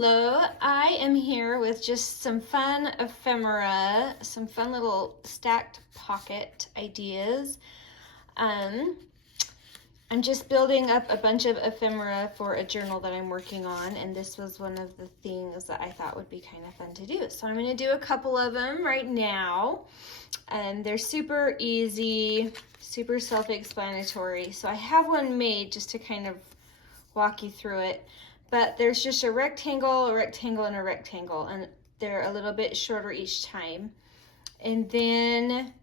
Hello, I am here with just some fun ephemera, some fun little stacked pocket ideas. I'm just building up a bunch of ephemera for a journal that I'm working on, and this was one of the things that I thought would be kind of fun to do. So I'm going to do a couple of them right now, and they're super easy, super self-explanatory. So I have one made just to kind of walk you through it. But there's just a rectangle, and a rectangle, and they're a little bit shorter each time. And then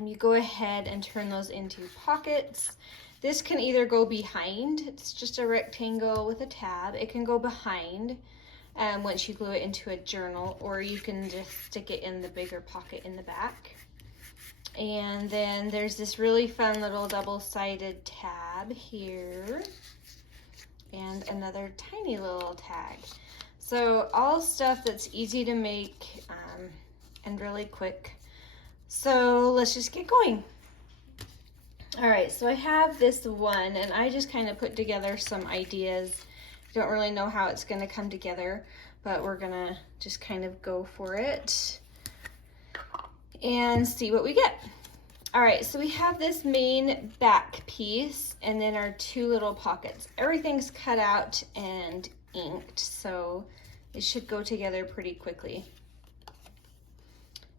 you go ahead and turn those into pockets. This can either go behind, it's just a rectangle with a tab. It can go behind once you glue it into a journal, or you can just stick it in the bigger pocket in the back. And then there's this really fun little double-sided tab here, and another tiny little tag. So all stuff that's easy to make and really quick. So let's just get going. All right, so I have this one, and I just kind of put together some ideas. Don't really know how it's gonna come together, but we're gonna just kind of go for it and see what we get. All right, so we have this main back piece and then our two little pockets. Everything's cut out and inked, so it should go together pretty quickly.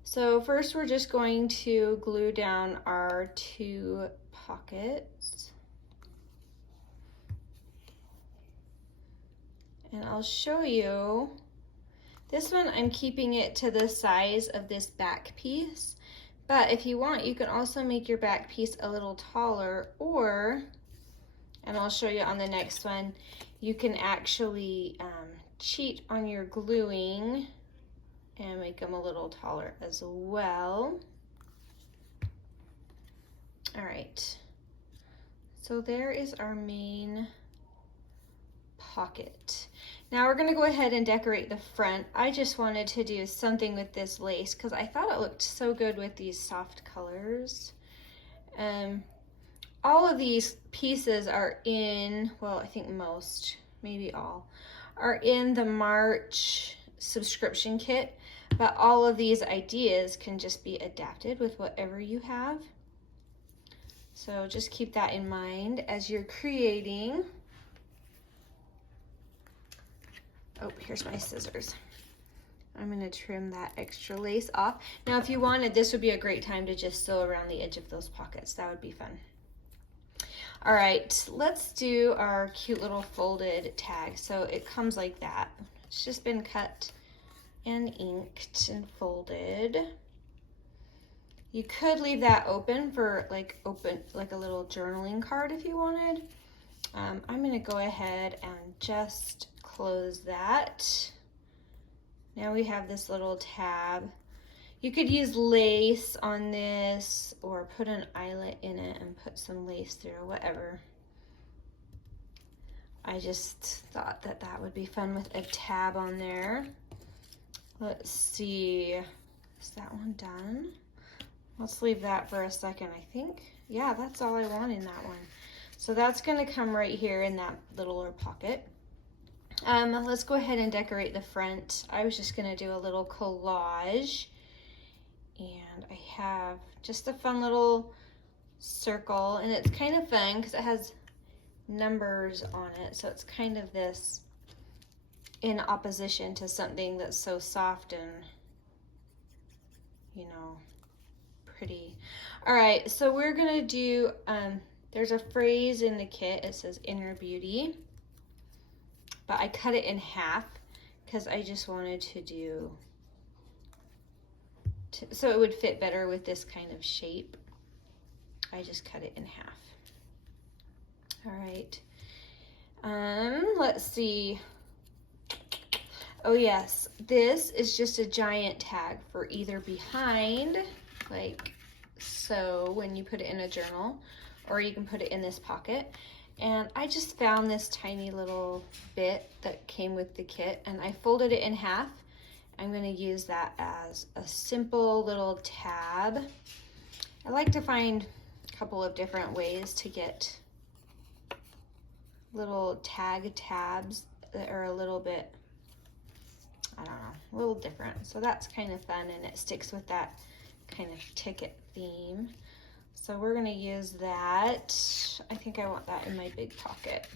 So first we're just going to glue down our two pockets. And I'll show you. This one I'm keeping it to the size of this back piece. But if you want, you can also make your back piece a little taller, or, and I'll show you on the next one, you can actually cheat on your gluing and make them a little taller as well. All right, so there is our main pocket. Now we're gonna go ahead and decorate the front. I just wanted to do something with this lace because I thought it looked so good with these soft colors. All of these pieces are in, well, I think most, maybe all, are in the March subscription kit, but all of these ideas can just be adapted with whatever you have. So just keep that in mind as you're creating. Oh, here's my scissors. I'm gonna trim that extra lace off. Now, if you wanted, this would be a great time to just sew around the edge of those pockets. That would be fun. All right, let's do our cute little folded tag. So it comes like that. It's just been cut and inked and folded. You could leave that open for like a little journaling card if you wanted. I'm gonna go ahead and just close that. Now we have this little tab. You could use lace on this or put an eyelet in it and put some lace through, whatever. I just thought that that would be fun with a tab on there. Let's see, is that one done? Let's leave that for a second, I think. Yeah, that's all I want in that one. So that's gonna come right here in that littler pocket. Let's go ahead and decorate the front. I was just gonna do a little collage, and I have just a fun little circle, and it's kind of fun because it has numbers on it, so it's kind of this in opposition to something that's so soft and, you know, pretty. All right, so we're gonna do, there's a phrase in the kit, it says inner beauty, but I cut it in half because I just wanted to do, so it would fit better with this kind of shape. I just cut it in half. All right, let's see. Oh yes, this is just a giant tag for either behind, like so when you put it in a journal, or you can put it in this pocket. And I just found this tiny little bit that came with the kit, and I folded it in half. I'm gonna use that as a simple little tab. I like to find a couple of different ways to get little tag tabs that are a little bit, I don't know, a little different. So that's kind of fun, and it sticks with that kind of ticket theme. So we're gonna use that. I think I want that in my big pocket.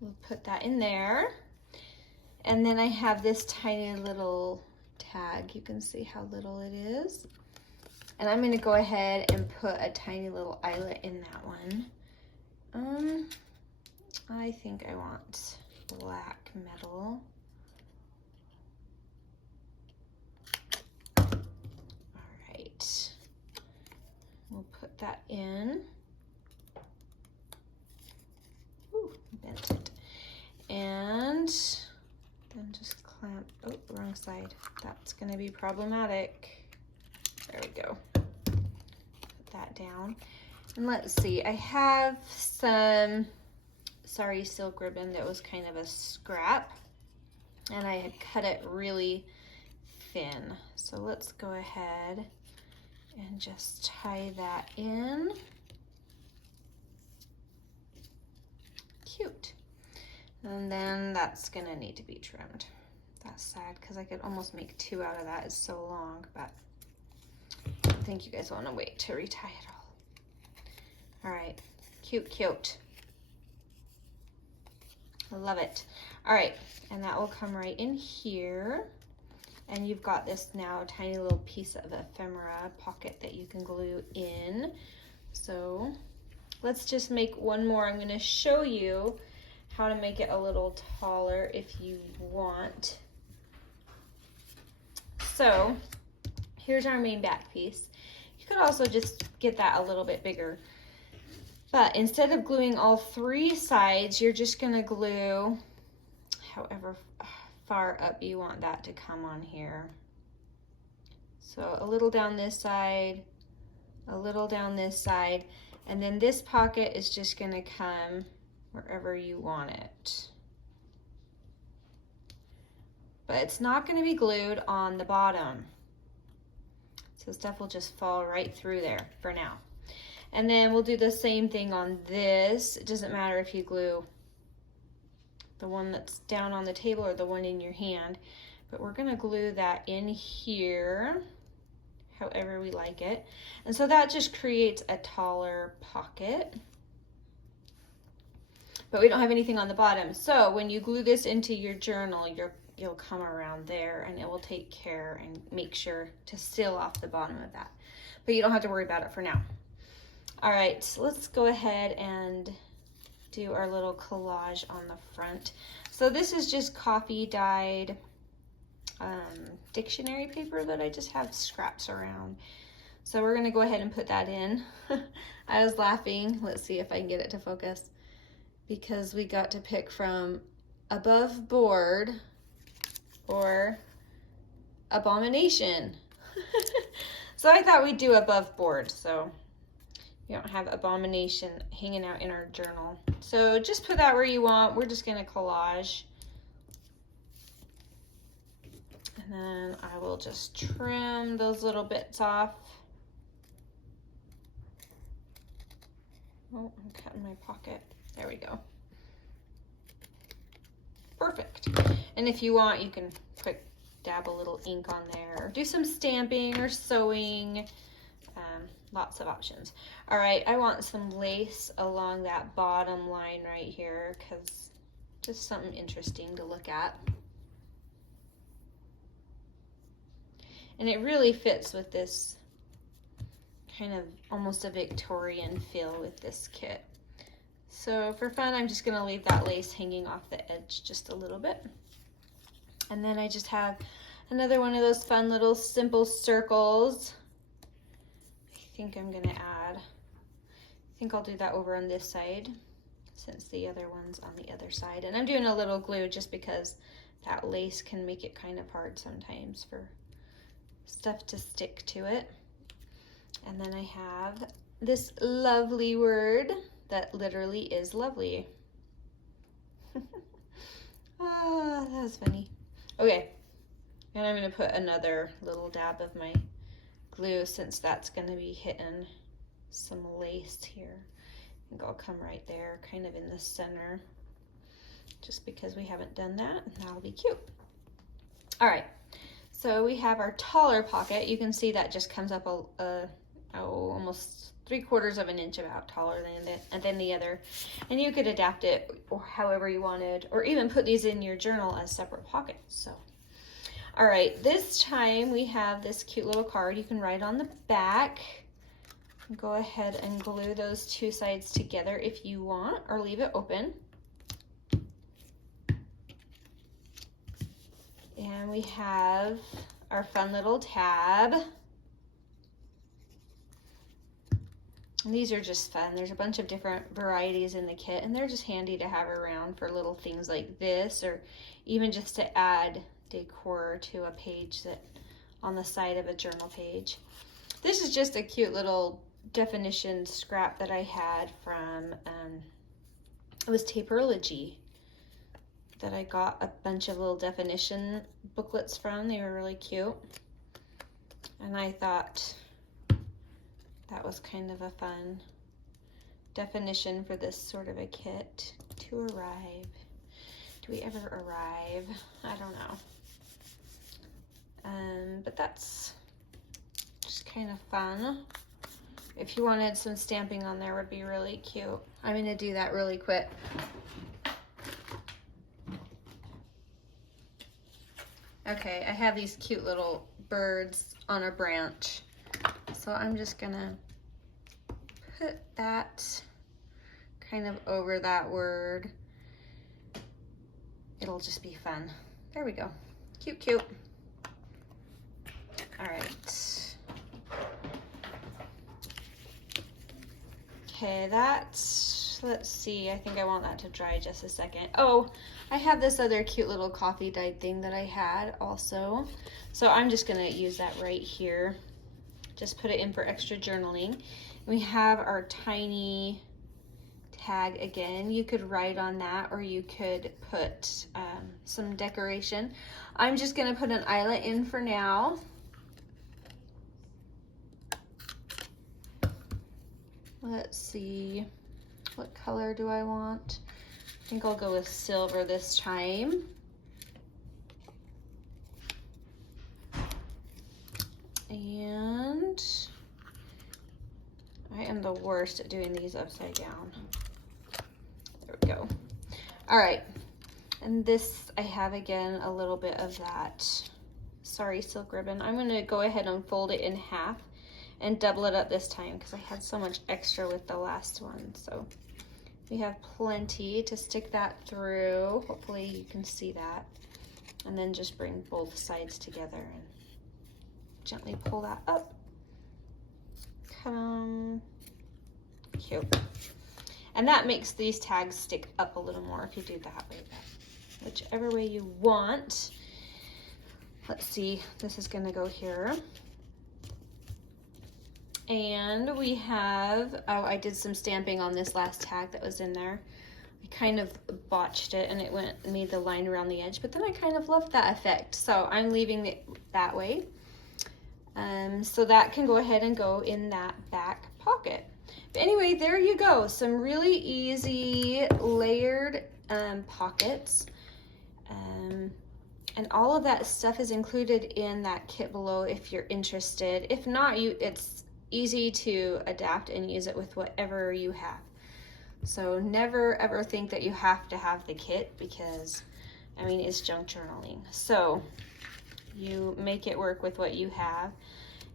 We'll put that in there. And then I have this tiny little tag. You can see how little it is. And I'm gonna go ahead and put a tiny little eyelet in that one. I think I want black metal. All right, we'll put that in. Ooh, bent it. And then just clamp, oh, wrong side. That's gonna be problematic. There we go. Put that down. And let's see, I have some Sari silk ribbon that was kind of a scrap, and I had cut it really thin. So let's go ahead and just tie that in. Cute. And then that's gonna need to be trimmed. That's sad because I could almost make two out of that. It's so long, but I think you guys want to wait to retie it all. All right, cute, cute. I love it. All right, and that will come right in here. And you've got this now tiny little piece of ephemera pocket that you can glue in. So let's just make one more. I'm gonna show you how to make it a little taller if you want. So here's our main back piece. You could also just get that a little bit bigger. But instead of gluing all three sides, you're just gonna glue however far up you want that to come on here. So a little down this side, a little down this side, and then this pocket is just gonna come wherever you want it. But it's not gonna be glued on the bottom. So stuff will just fall right through there for now. And then we'll do the same thing on this. It doesn't matter if you glue the one that's down on the table or the one in your hand, but we're gonna glue that in here however we like it. And so that just creates a taller pocket. But we don't have anything on the bottom. So when you glue this into your journal, you'll come around there and it will take care and make sure to seal off the bottom of that. But you don't have to worry about it for now. All right, so let's go ahead and do our little collage on the front. So this is just coffee dyed dictionary paper that I just have scraps around. So we're gonna go ahead and put that in. I was laughing, let's see if I can get it to focus, because we got to pick from above board or abomination. So I thought we'd do above board, so you don't have abomination hanging out in our journal. So just put that where you want. We're just gonna collage. And then I will just trim those little bits off. Oh, I'm cutting my pocket. There we go. Perfect. And if you want, you can quick dab a little ink on there, or do some stamping or sewing. Lots of options. All right, I want some lace along that bottom line right here, because just something interesting to look at. And it really fits with this kind of almost a Victorian feel with this kit. So for fun, I'm just gonna leave that lace hanging off the edge just a little bit. And then I just have another one of those fun little simple circles. I think I'm gonna add, I think I'll do that over on this side since the other one's on the other side. And I'm doing a little glue just because that lace can make it kind of hard sometimes for stuff to stick to it. And then I have this lovely word that literally is lovely. Ah, that was funny. Okay, and I'm gonna put another little dab of my glue since that's gonna be hitting some lace here. I think I'll come right there, kind of in the center. just because we haven't done that, and that'll be cute. All right, so we have our taller pocket. You can see that just comes up almost 3/4 of an inch about taller than the other, and you could adapt it or however you wanted, or even put these in your journal as separate pockets. So, all right, this time we have this cute little card you can write on the back. Go ahead and glue those two sides together if you want, or leave it open. And we have our fun little tab. And these are just fun. There's a bunch of different varieties in the kit, and they're just handy to have around for little things like this, or even just to add decor to a page that on the side of a journal page. This is just a cute little definition scrap that I had from, it was Taperology, that I got a bunch of little definition booklets from. They were really cute. And I thought that was kind of a fun definition for this sort of a kit. To arrive. Do we ever arrive? I don't know. But that's just kind of fun. If you wanted some stamping on there, would be really cute. I'm going to do that really quick. Okay, I have these cute little birds on a branch. So I'm just gonna put that kind of over that word. It'll just be fun. There we go. Cute, cute. All right. Okay, that's, let's see, I think I want that to dry just a second. Oh, I have this other cute little coffee dyed thing that I had also. So I'm just gonna use that right here. Just put it in for extra journaling. We have our tiny tag again. You could write on that, or you could put some decoration. I'm just gonna put an eyelet in for now. Let's see, what color do I want? I think I'll go with silver this time. And I am the worst at doing these upside down. There we go. All right, and this I have again a little bit of that silk ribbon. I'm gonna go ahead and fold it in half and double it up this time because I had so much extra with the last one. So we have plenty to stick that through. Hopefully you can see that. And then just bring both sides together and gently pull that up. Cute. And that makes these tags stick up a little more if you do that way. Whichever way you want. Let's see, this is gonna go here. And we have, oh, I did some stamping on this last tag that was in there. I kind of botched it and it made the line around the edge, but then I kind of loved that effect. So I'm leaving it that way. So that can go ahead and go in that back pocket. But anyway, there you go. Some really easy layered pockets. And all of that stuff is included in that kit below if you're interested. If not, it's easy to adapt and use it with whatever you have. So never ever think that you have to have the kit, because I mean, it's junk journaling. So you make it work with what you have,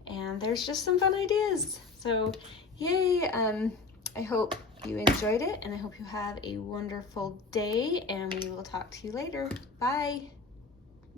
and there's just some fun ideas. So yay, I hope you enjoyed it, and I hope you have a wonderful day, and we will talk to you later. Bye.